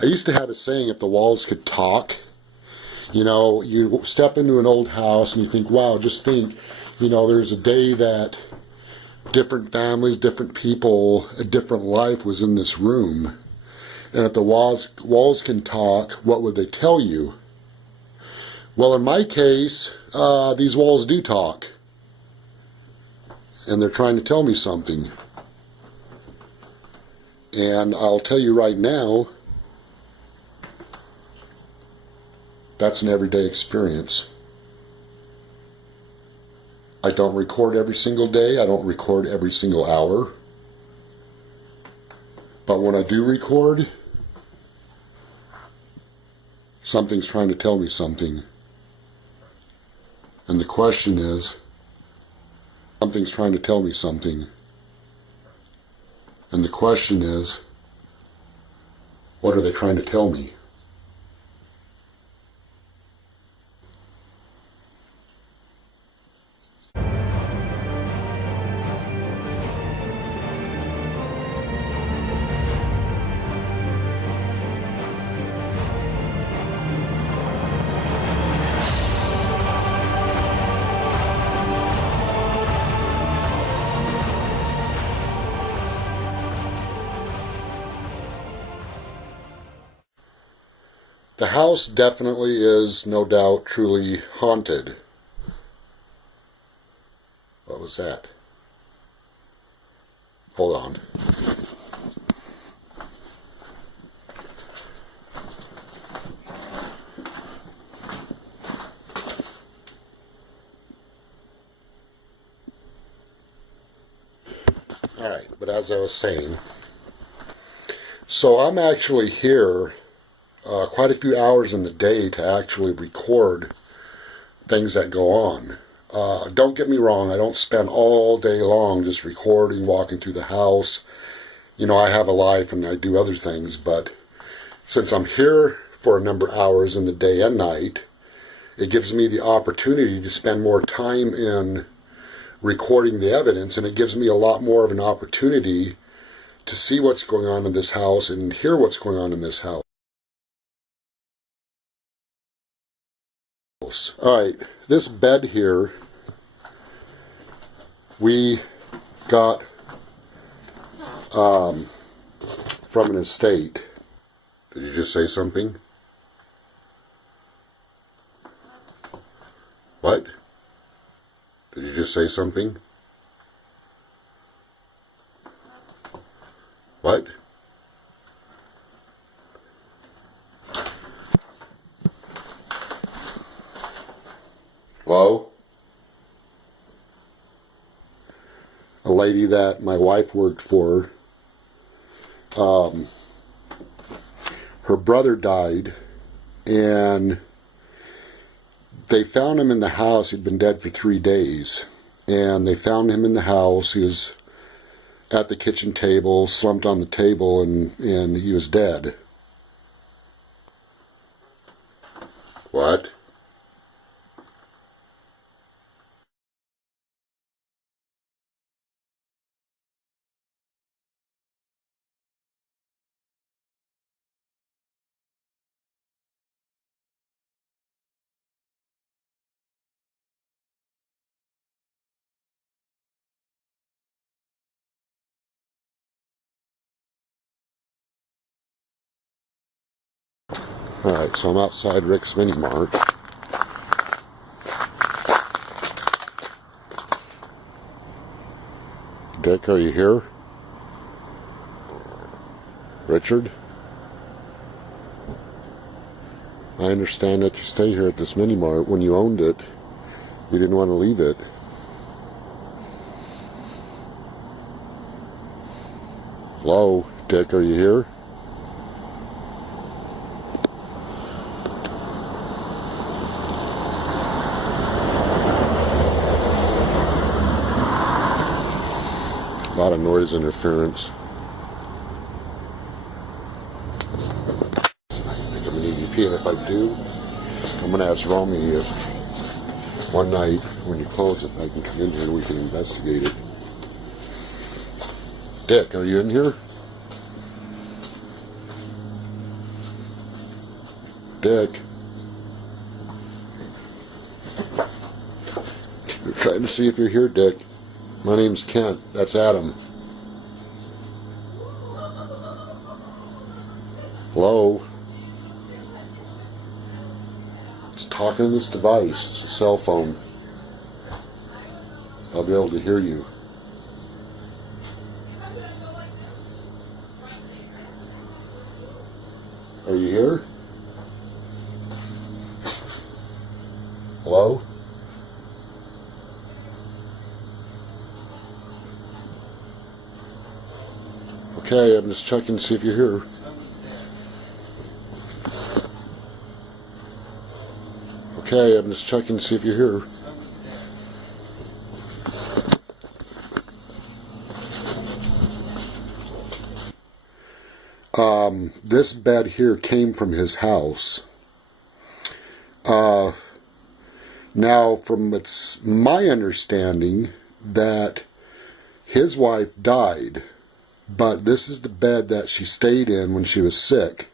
I used to have a saying, if the walls could talk. You know, you step into an old house and you think, wow, just think, you know, there's a day that different families, different people, a different life was in this room. And if the walls can talk, what would they tell you? Well, in my case, these walls do talk. And they're trying to tell me something. And I'll tell you right now, that's an everyday experience. I don't record every single day. I don't record every single hour. But when I do record, something's trying to tell me something. And the question is, something's trying to tell me something. And the question is, what are they trying to tell me? The house definitely is, no doubt, truly haunted. What was that? Hold on. Alright, but as I was saying, so I'm actually here quite a few hours in the day to actually record things that go on. Don't get me wrong, I don't spend all day long just recording, walking through the house. You know, I have a life and I do other things, but since I'm here for a number of hours in the day and night, it gives me the opportunity to spend more time in recording the evidence, and it gives me a lot more of an opportunity to see what's going on in this house and hear what's going on in this house. Alright, this bed here, we got from an estate. Did you just say something? What? Did you just say something? What? Hello? A lady that my wife worked for, her brother died, and they found him in the house. He'd been dead for 3 days, and they found him in the house. He was at the kitchen table, slumped on the table, and he was dead. What? Alright, so I'm outside Rick's MINI-MART. Dick, are you here? Richard? I understand that you stay here at this MINI-MART. When you owned it, you didn't want to leave it. Hello, Dick, are you here? A lot of noise interference. I think I'm going to need EVP, and if I do, I'm going to ask Romy if one night when you close, if I can come in here and we can investigate it. Dick, are you in here? Dick. We're trying to see if you're here, Dick. My name's Kent. That's Adam. Hello? It's talking to this device. It's a cell phone. I'll be able to hear you. Are you here? Hello? Okay, I'm just checking to see if you're here. Okay, I'm just checking to see if you're here. This bed here came from his house. Now, from my understanding that his wife died, but this is the bed that she stayed in when she was sick.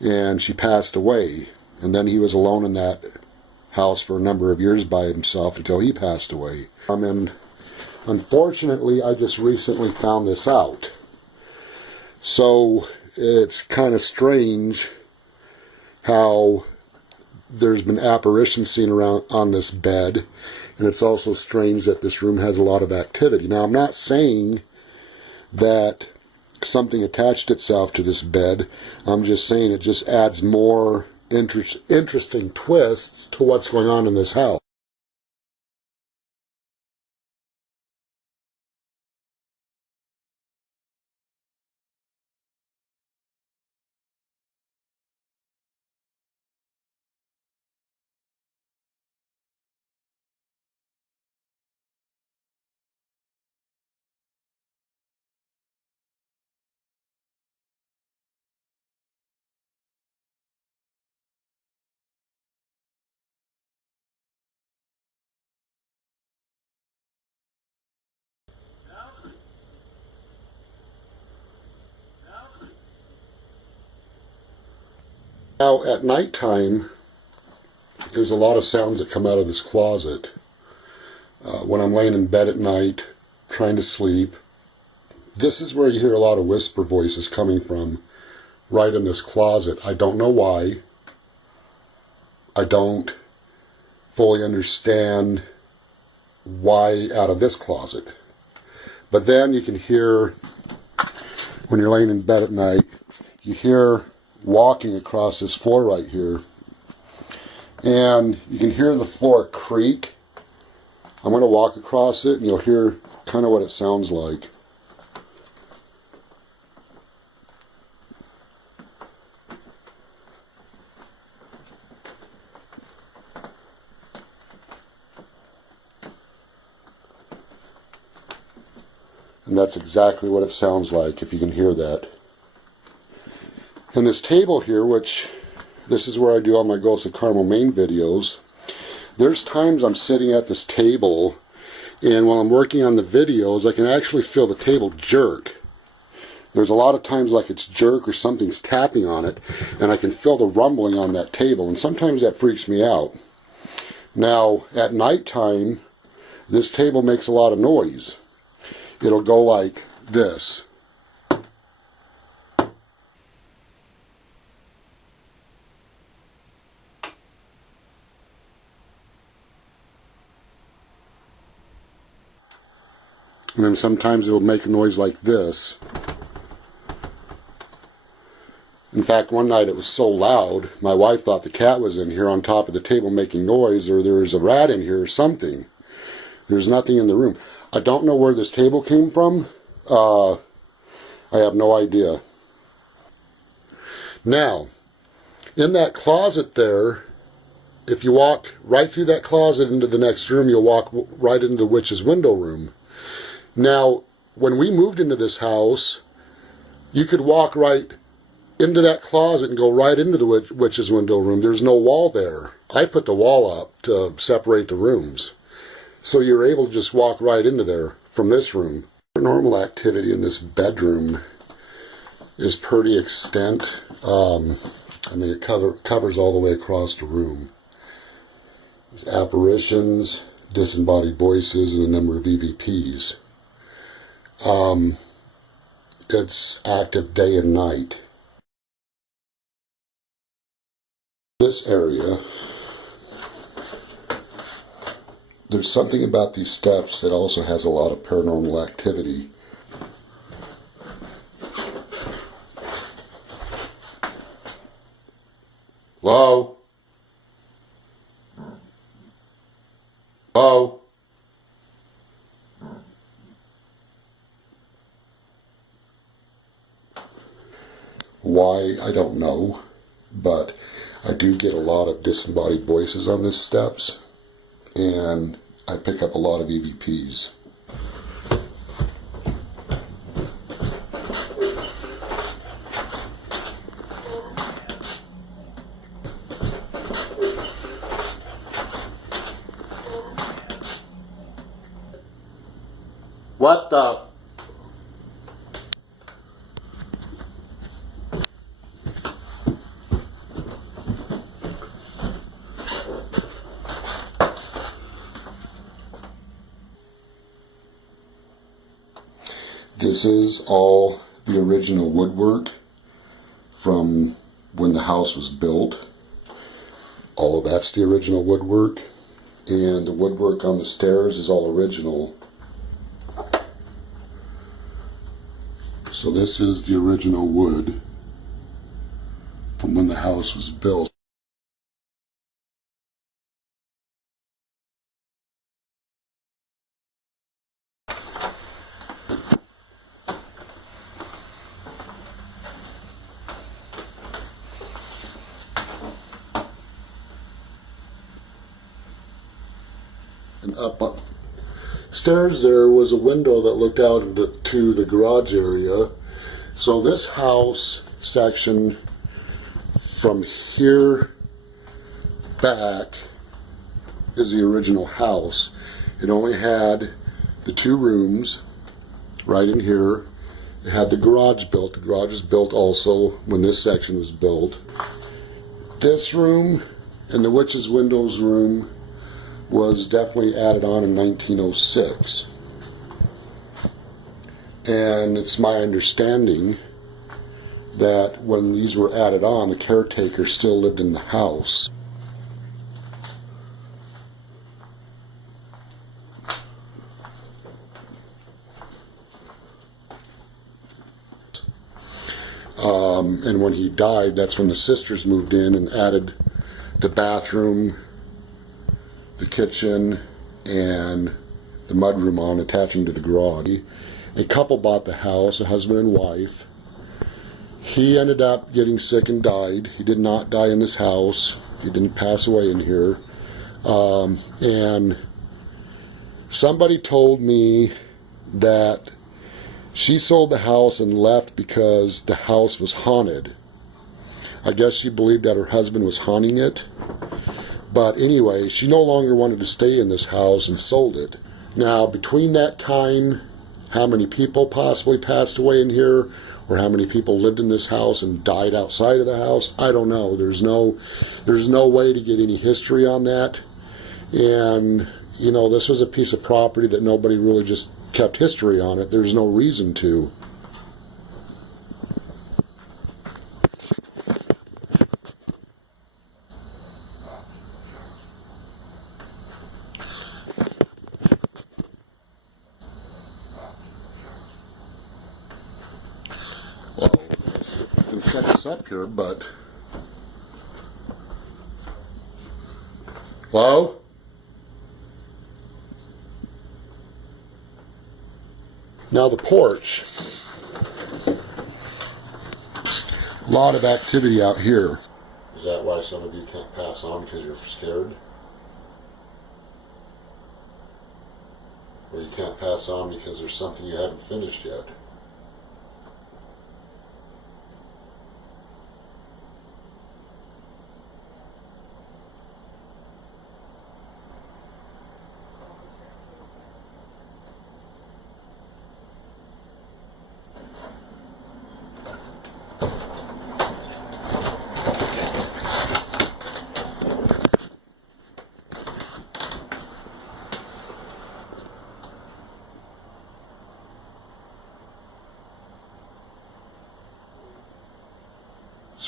And she passed away, and then he was alone in that house for a number of years by himself until he passed away. And unfortunately, I just recently found this out. So it's kind of strange how there's been apparitions seen around on this bed, and it's also strange that this room has a lot of activity. Now, I'm not saying that something attached itself to this bed. I'm just saying it just adds more interesting twists to what's going on in this house. Now, at nighttime, there's a lot of sounds that come out of this closet. When I'm laying in bed at night, trying to sleep, this is where you hear a lot of whisper voices coming from, right in this closet. I don't know why. I don't fully understand why out of this closet. But then you can hear, when you're laying in bed at night, you hear walking across this floor right here, and you can hear the floor creak. I'm going to walk across it and you'll hear kind of what it sounds like. And that's exactly what it sounds like, if you can hear that. And this table here, which this is where I do all my Ghosts of Carmel, Maine videos, there's times I'm sitting at this table, and while I'm working on the videos, I can actually feel the table jerk. There's a lot of times like it's jerk or something's tapping on it, and I can feel the rumbling on that table, and sometimes that freaks me out. Now, at nighttime, this table makes a lot of noise. It'll go like this. And then sometimes it'll make a noise like this. In fact, one night it was so loud, my wife thought the cat was in here on top of the table making noise, or there was a rat in here or something. There's nothing in the room. I don't know where this table came from. I have no idea. Now, in that closet there, if you walk right through that closet into the next room, you'll walk right into the witch's window room. Now, when we moved into this house, you could walk right into that closet and go right into the witch's window room. There's no wall there. I put the wall up to separate the rooms. So you're able to just walk right into there from this room. Paranormal activity in this bedroom is pretty extent. I mean, it covers all the way across the room. There's apparitions, disembodied voices, and a number of EVPs. It's active day and night. This area, there's something about these steps that also has a lot of paranormal activity. Hello? Hello? Why, I don't know, but I do get a lot of disembodied voices on these steps, and I pick up a lot of EVPs. What the? This is all the original woodwork from when the house was built. All of that's the original woodwork, and the woodwork on the stairs is all original. So this is the original wood from when the house was built. And upstairs there was a window that looked out into the garage area. So this house section from here back is the original house. It only had the 2 rooms right in here. It had the garage built. The garage was built also when this section was built. This room and the witch's windows room was definitely added on in 1906. And it's my understanding that when these were added on, the caretaker still lived in the house. And when he died, that's when the sisters moved in and added the bathroom, the kitchen, and the mudroom on, attaching to the garage. A couple bought the house, a husband and wife. He ended up getting sick and died. He did not die in this house. He didn't pass away in here. And somebody told me that she sold the house and left because the house was haunted. I guess she believed that her husband was haunting it. But anyway, she no longer wanted to stay in this house and sold it. Now, between that time, how many people possibly passed away in here, or how many people lived in this house and died outside of the house, I don't know. There's no way to get any history on that. And, you know, this was a piece of property that nobody really just kept history on it. There's no reason to. Well, it's going to set us up here, but... Hello? Now the porch. A lot of activity out here. Is that why some of you can't pass on because you're scared? Or you can't pass on because there's something you haven't finished yet?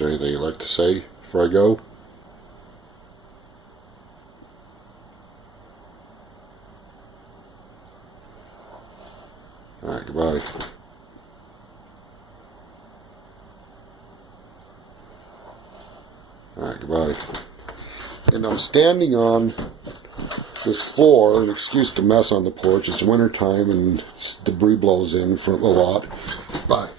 there anything you'd like to say before I go? Alright, goodbye. Alright, goodbye. And I'm standing on this floor, and excuse the mess on the porch, it's winter time and debris blows in from a lot, but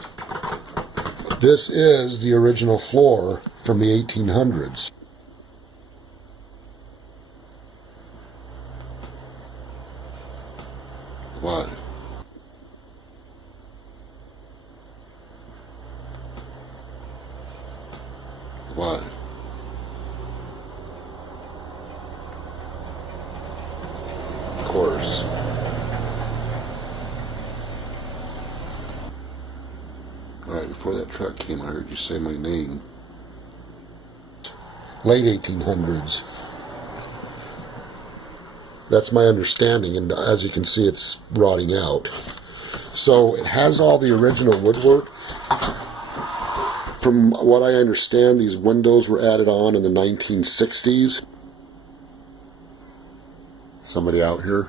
this is the original floor from the 1800s. What? What? Of course. Alright, before that truck came, I heard you say my name. Late 1800s. That's my understanding, and as you can see, it's rotting out. So it has all the original woodwork. From what I understand, these windows were added on in the 1960s. Somebody out here?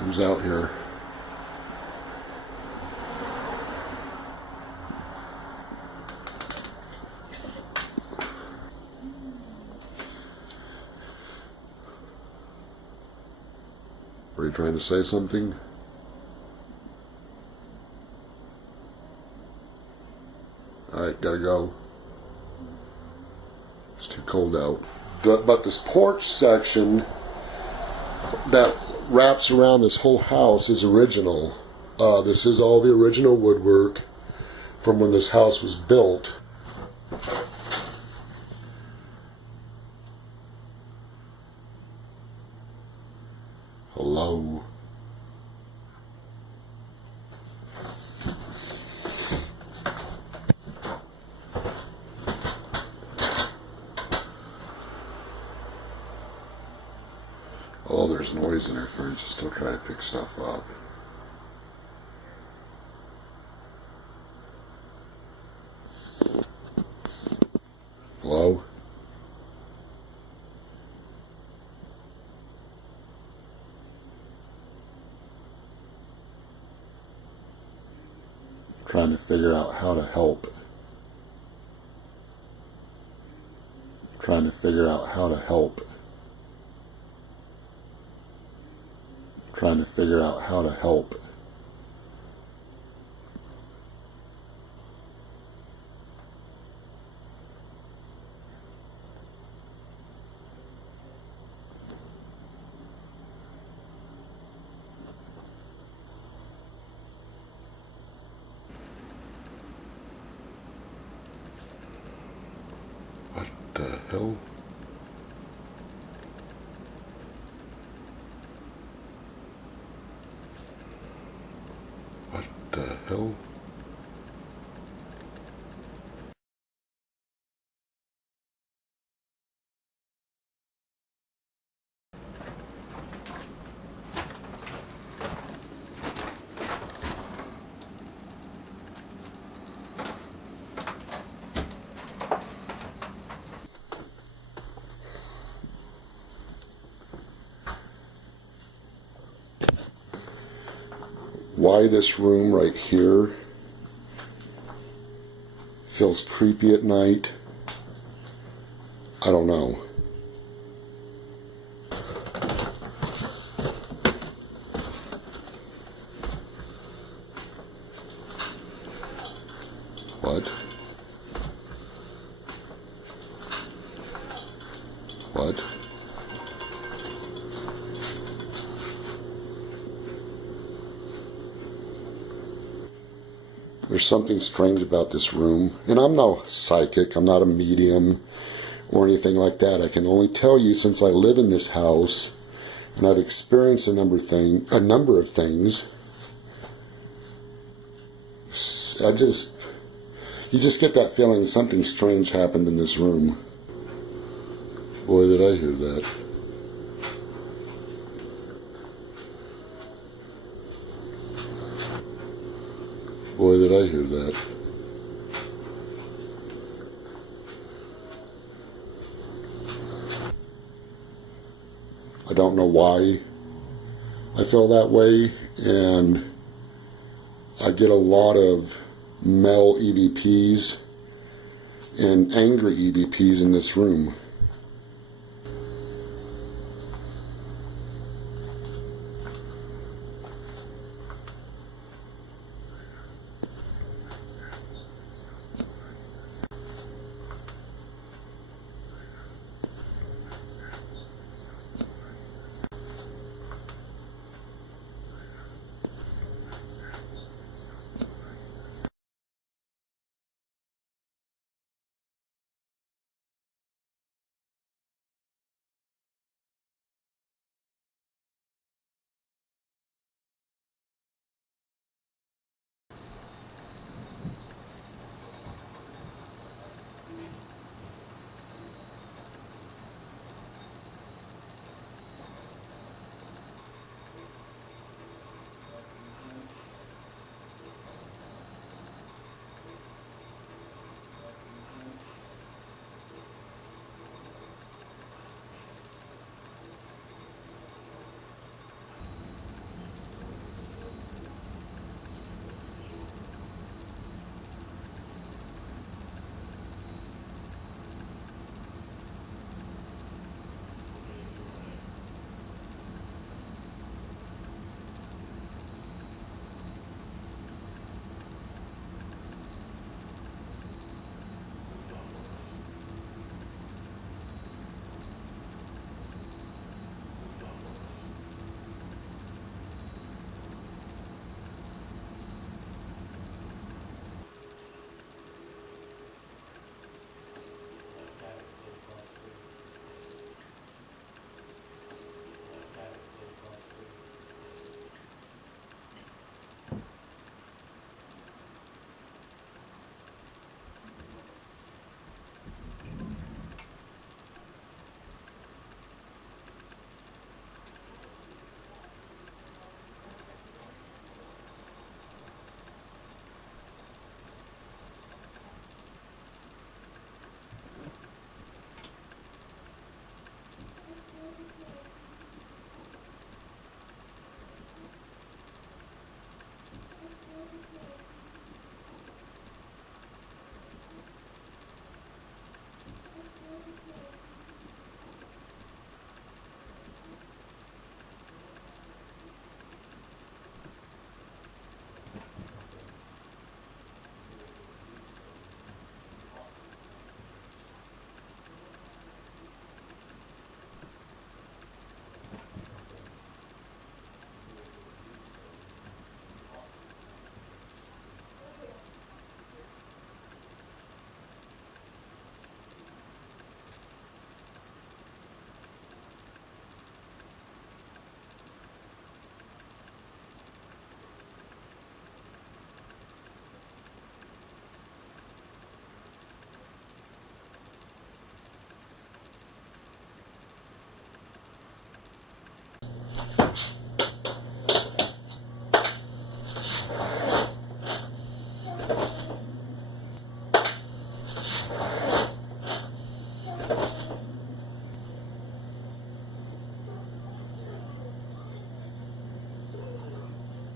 Who's out here? Were you trying to say something? Alright, gotta go. It's too cold out. But this porch section that wraps around this whole house is original. This is all the original woodwork from when this house was built. Hello. Oh, there's noise interference. I still try to pick stuff up. Hello? Trying to figure out how to help. Trying to figure out how to help. Trying to figure out how to help. What the hell? What the hell? Why this room right here feels creepy at night, I don't know. What? What? There's something strange about this room, and I'm no psychic, I'm not a medium or anything like that. I can only tell you, since I live in this house and I've experienced a number of things, you just get that feeling something strange happened in this room. Boy, did I hear that. Boy, did I hear that. I don't know why I feel that way, and I get a lot of male EVPs and angry EVPs in this room.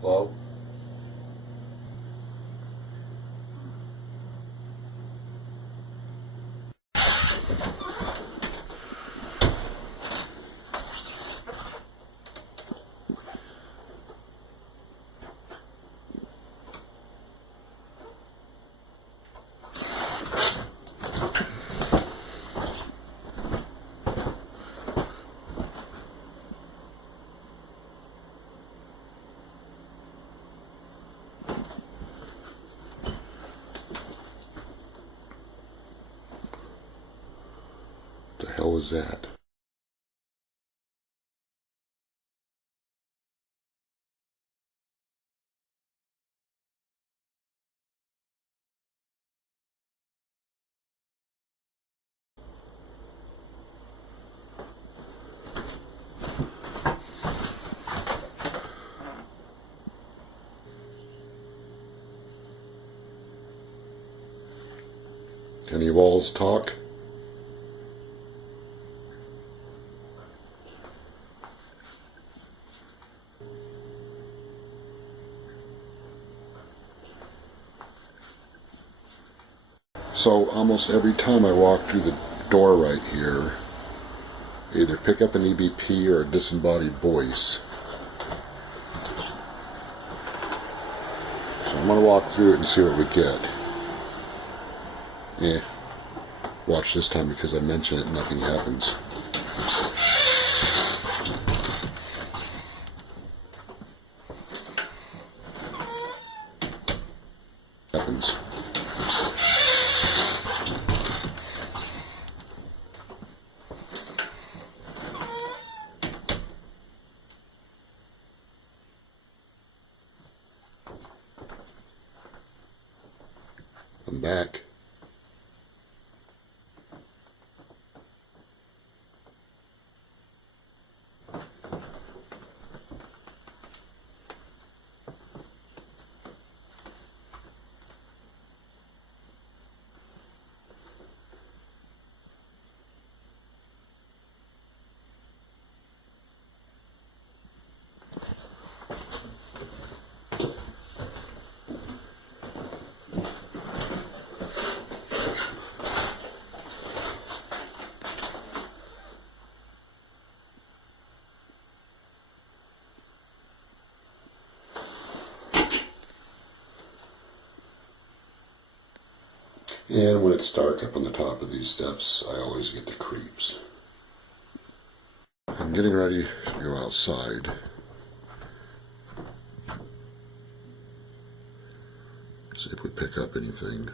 Well, the hell was that? Can you walls talk? So almost every time I walk through the door right here, I either pick up an EVP or a disembodied voice. So I'm going to walk through it and see what we get. Watch this time, because I mention it, nothing happens. Happens. I'm back. And when it's dark up on the top of these steps, I always get the creeps. I'm getting ready to go outside. See if we pick up anything.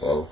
Hello?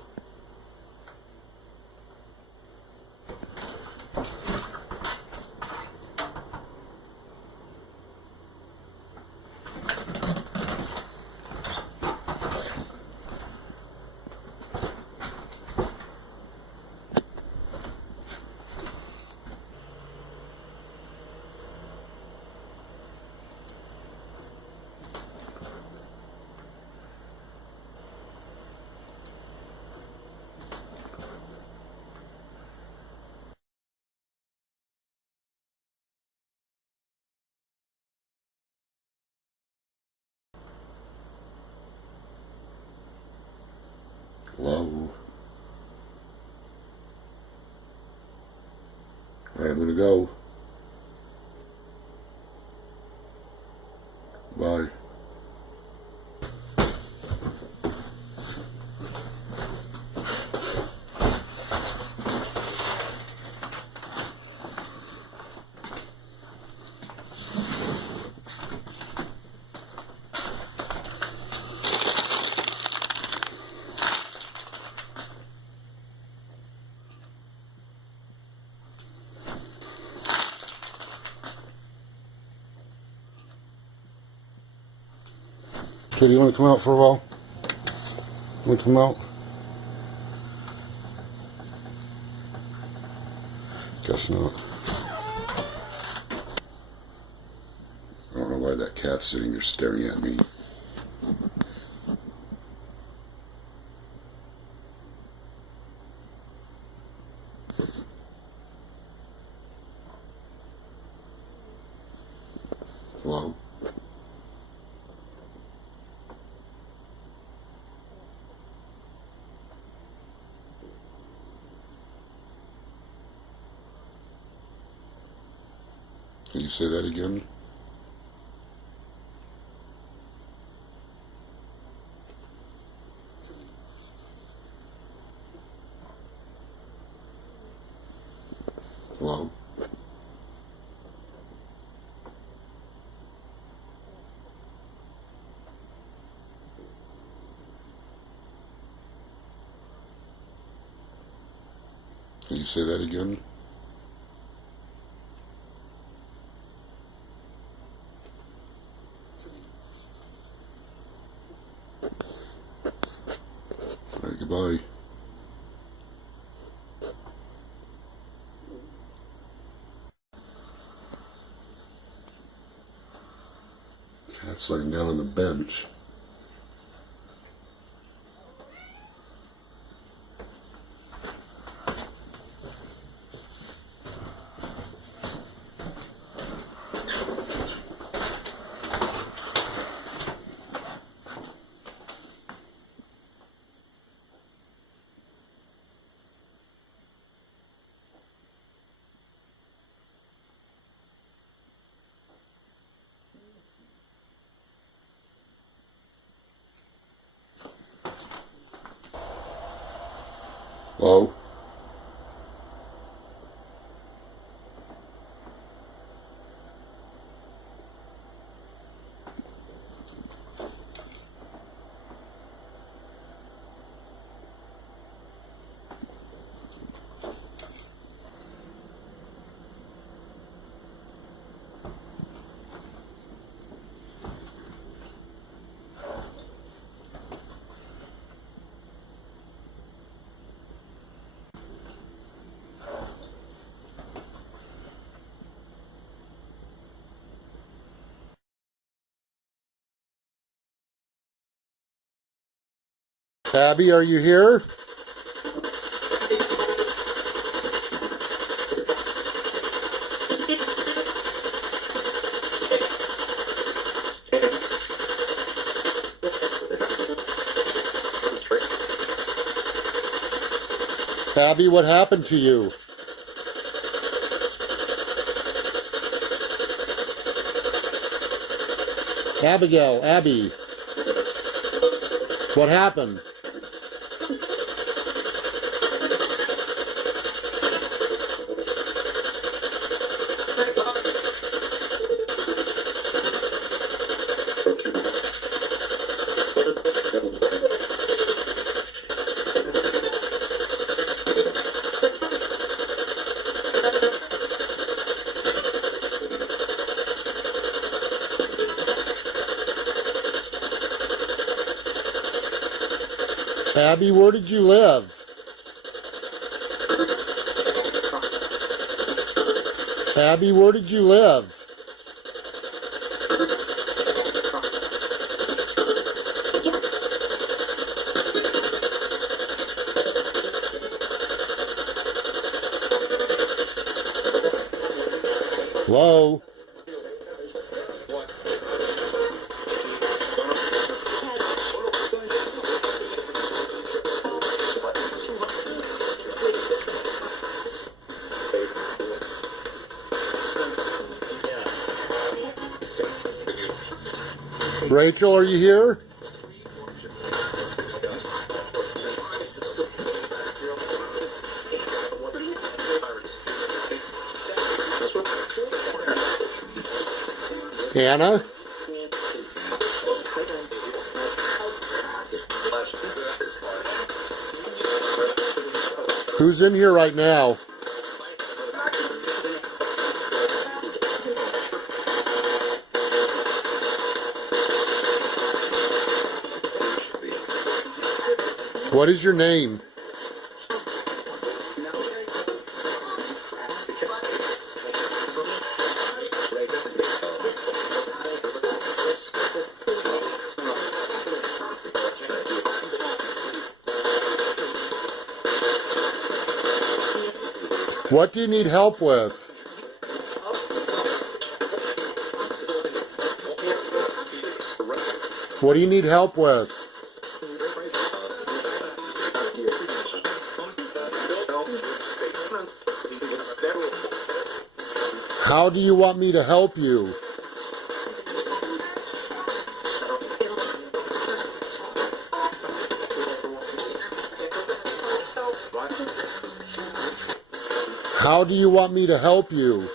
Hello? Alright, I'm gonna go. Bye. Kitty, you want to come out for a while? Want to come out? Guess not. I don't know why that cat's sitting there staring at me. Hello? Can you say that again? Hello? Can you say that again? Cat's laying down on the bench. Hello? Abby, are you here? Abby, what happened to you? Abigail, Abby, what happened? Abby, where did you live? Abby, where did you live? Hello? Rachel, are you here? Anna? Who's in here right now? What is your name? What do you need help with? What do you need help with? How do you want me to help you? How do you want me to help you?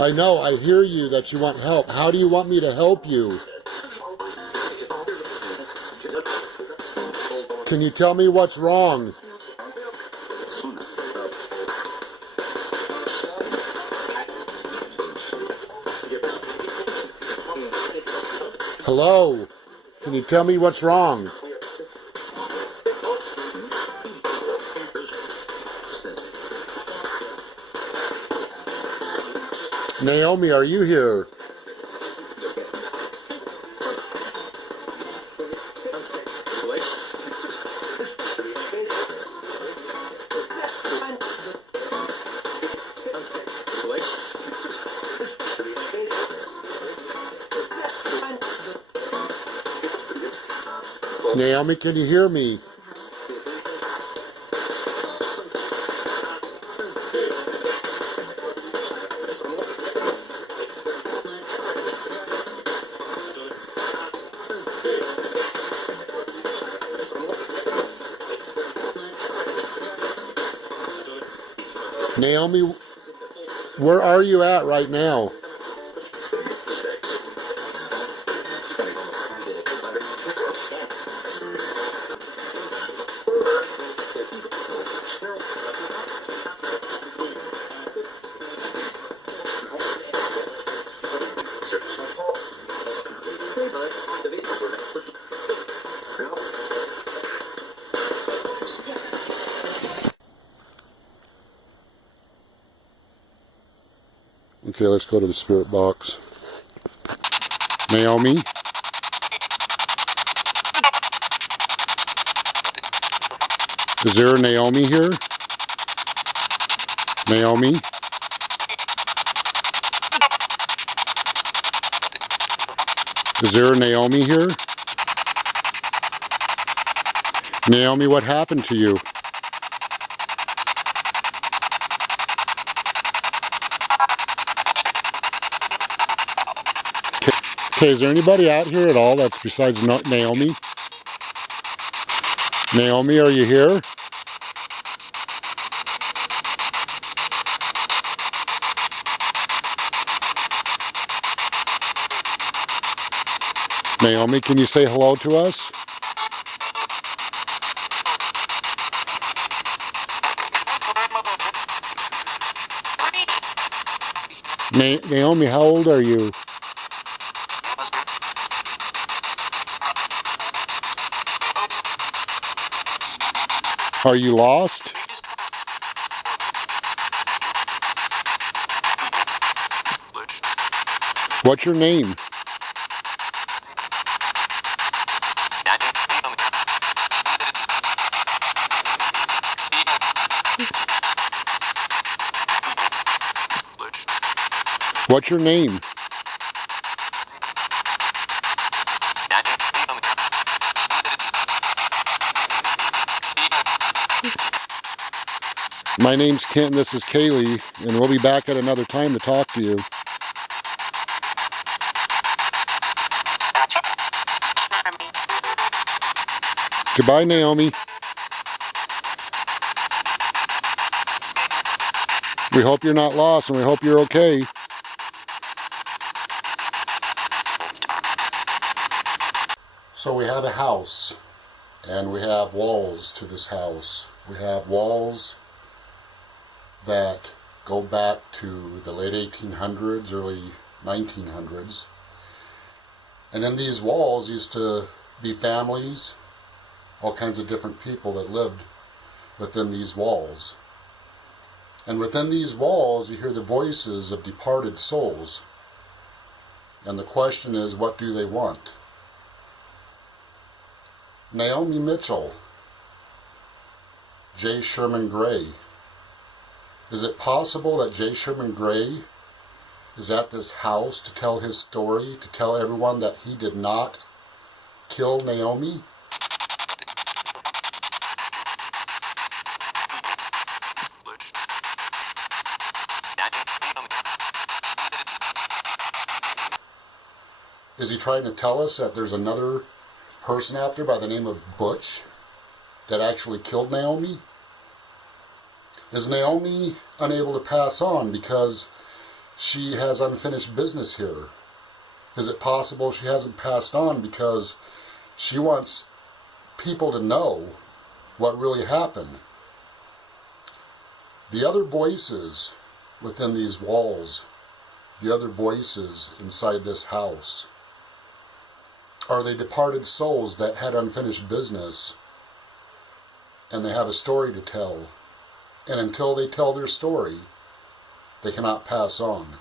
I know, I hear you that you want help. How do you want me to help you? Can you tell me what's wrong? Hello? Can you tell me what's wrong? Naomi, are you here? Naomi, can you hear me? Naomi, where are you at right now? Okay, let's go to the spirit box. Naomi? Is there a Naomi here? Naomi? Is there a Naomi here? Naomi, what happened to you? Okay, is there anybody out here at all that's besides Naomi? Naomi, are you here? Naomi, can you say hello to us? Naomi, how old are you? Are you lost? What's your name? What's your name? My name's Kent, this is Kaylee, and we'll be back at another time to talk to you. Goodbye, Naomi. We hope you're not lost, and we hope you're okay. So we have a house, and we have walls to this house. We have walls that go back to the late 1800s, early 1900s. And in these walls used to be families, all kinds of different people that lived within these walls. And within these walls you hear the voices of departed souls. And the question is, what do they want? Naomi Mitchell, J. Sherman Gray. Is it possible that J. Sherman Gray is at this house to tell his story, to tell everyone that he did not kill Naomi? Is he trying to tell us that there's another person out there by the name of Butch that actually killed Naomi? Is Naomi unable to pass on because she has unfinished business here? Is it possible she hasn't passed on because she wants people to know what really happened? The other voices within these walls, the other voices inside this house, are they departed souls that had unfinished business and they have a story to tell? And until they tell their story, they cannot pass on.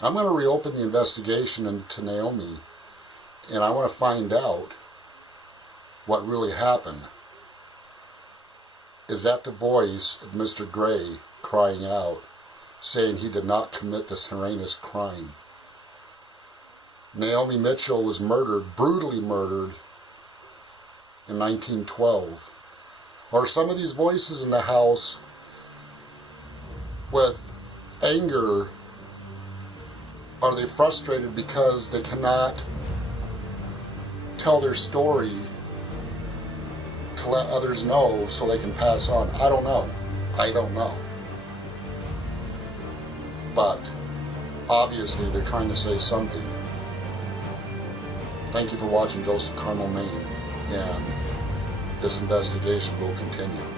I'm going to reopen the investigation into Naomi, and I want to find out what really happened. Is that the voice of Mr. Gray crying out, saying he did not commit this heinous crime? Naomi Mitchell was murdered, brutally murdered, in 1912. Are some of these voices in the house with anger? Are they frustrated because they cannot tell their story to let others know so they can pass on? I don't know. I don't know. But obviously they're trying to say something. Thank you for watching Joseph, Carmel, Maine, and this investigation will continue.